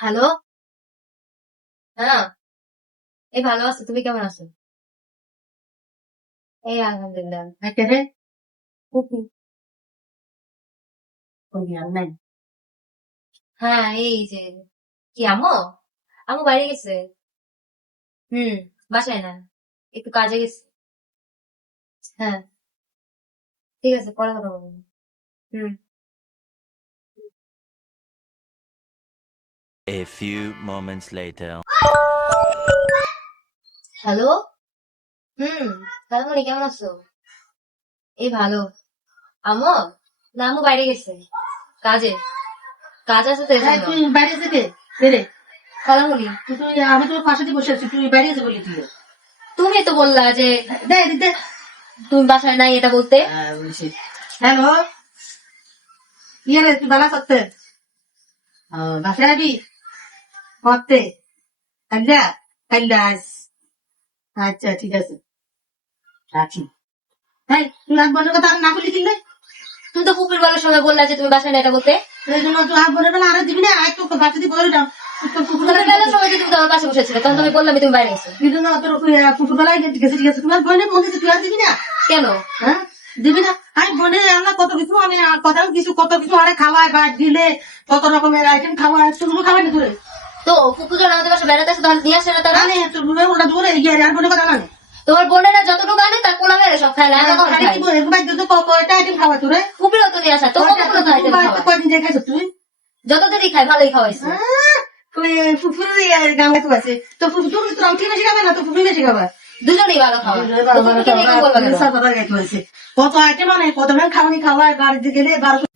Hello. হ্যাঁ, এই ভালো আছো, তুমি কেমন আছো? এই আলহামদুলিল্লাহ। একেবারে কুকু। করিয়ার নাই। হ্যাঁ, এই যে কি আমো আমু বাইরে গেছে। হুম, বাসায় না, একটু কাজে গেছে। হ্যাঁ, ঠিক আছে, পরে কথা বলবো। হুম। A few moments later. Hello. হুম, হ্যালো মনি, কেমন আছো? এই ভালো। আমো না, আমু বাইরে গেছে কাজে, কাজ আছে তো হ্যাঁ, এজন্য। তুই বাইরে যেতে বেরে হ্যালো মনি, তুই আমি তোর পাশে দিয়ে বসে আছি, তুই বাইরে যেতে বলি তুই। তুমি তো বললা যে দে দে। তুমি বাসায় নাই এটা বলতে। বলছি হ্যালো, ইয়ে রে তুই বালা করতে বাসায় আবি করতে কাল্লা কাল্লা আস। আচ্ছা ঠিক আছে, রাখি। হ্যাঁ, তুই আর বোনের কথা আর না বলি কিনবে, তুমি তো পুকুর বেলার সময় বললা যে তুমি বাসায় নাই এটা বলতে। সেই জন্য তুই আর বোনের বেলা আরো দিবি না, একটু বাসা দিয়ে বলে দাও পুকুর বেলার সময় যে তুমি তো আমার পাশে বসেছিলে, তখন তুমি বললাম তুমি বাইরে গেছো। কিন্তু না তোর ফুটবলায় গেছে ঠিক আছে, তোমার বোনের মধ্যে তুই আর দিবি না। কেন? হ্যাঁ, দিবি না? আমি বোনে আমরা কত কিছু, আমি কত কিছু আরে খাওয়ায় বা দিলে কত রকমের আইটেম খাওয়ায়, তুগুলো খাওয়াই না তোরে। তো ফুপু যখন আমাদের বাসায় বেড়াতে আসে তখন নিয়ে আসে না তারা? আমি তোর বোনের ওটা দূরে গিয়ে আর বোনের কথা জানি তোমার বোনেরা যতটুকু আনে তার কোলা মেরে সব খায় না, আমি কখন খাই? কয়টা আইটেম খাওয়া তোরে, ফুপিরও তো নিয়ে আসা, তোমার কখনো তো আইটেম খাওয়া। কয়দিন দেখাইছ তুই? যতদিনই খাই ভালোই খাওয়াইছে। ফুফুর গান গাইতে আছে তো ফুফু তোর অঙ্কি বেশি খাবে না তো ফুফু বেশি খাবে। দুজনেই ভালো খাওয়া। তো ফুপুকে নিয়ে কেন বলবা কেন? কত আইটেম মানে কত খাওয়ানি খাওয়ায় বাড়িতে গেলে 1200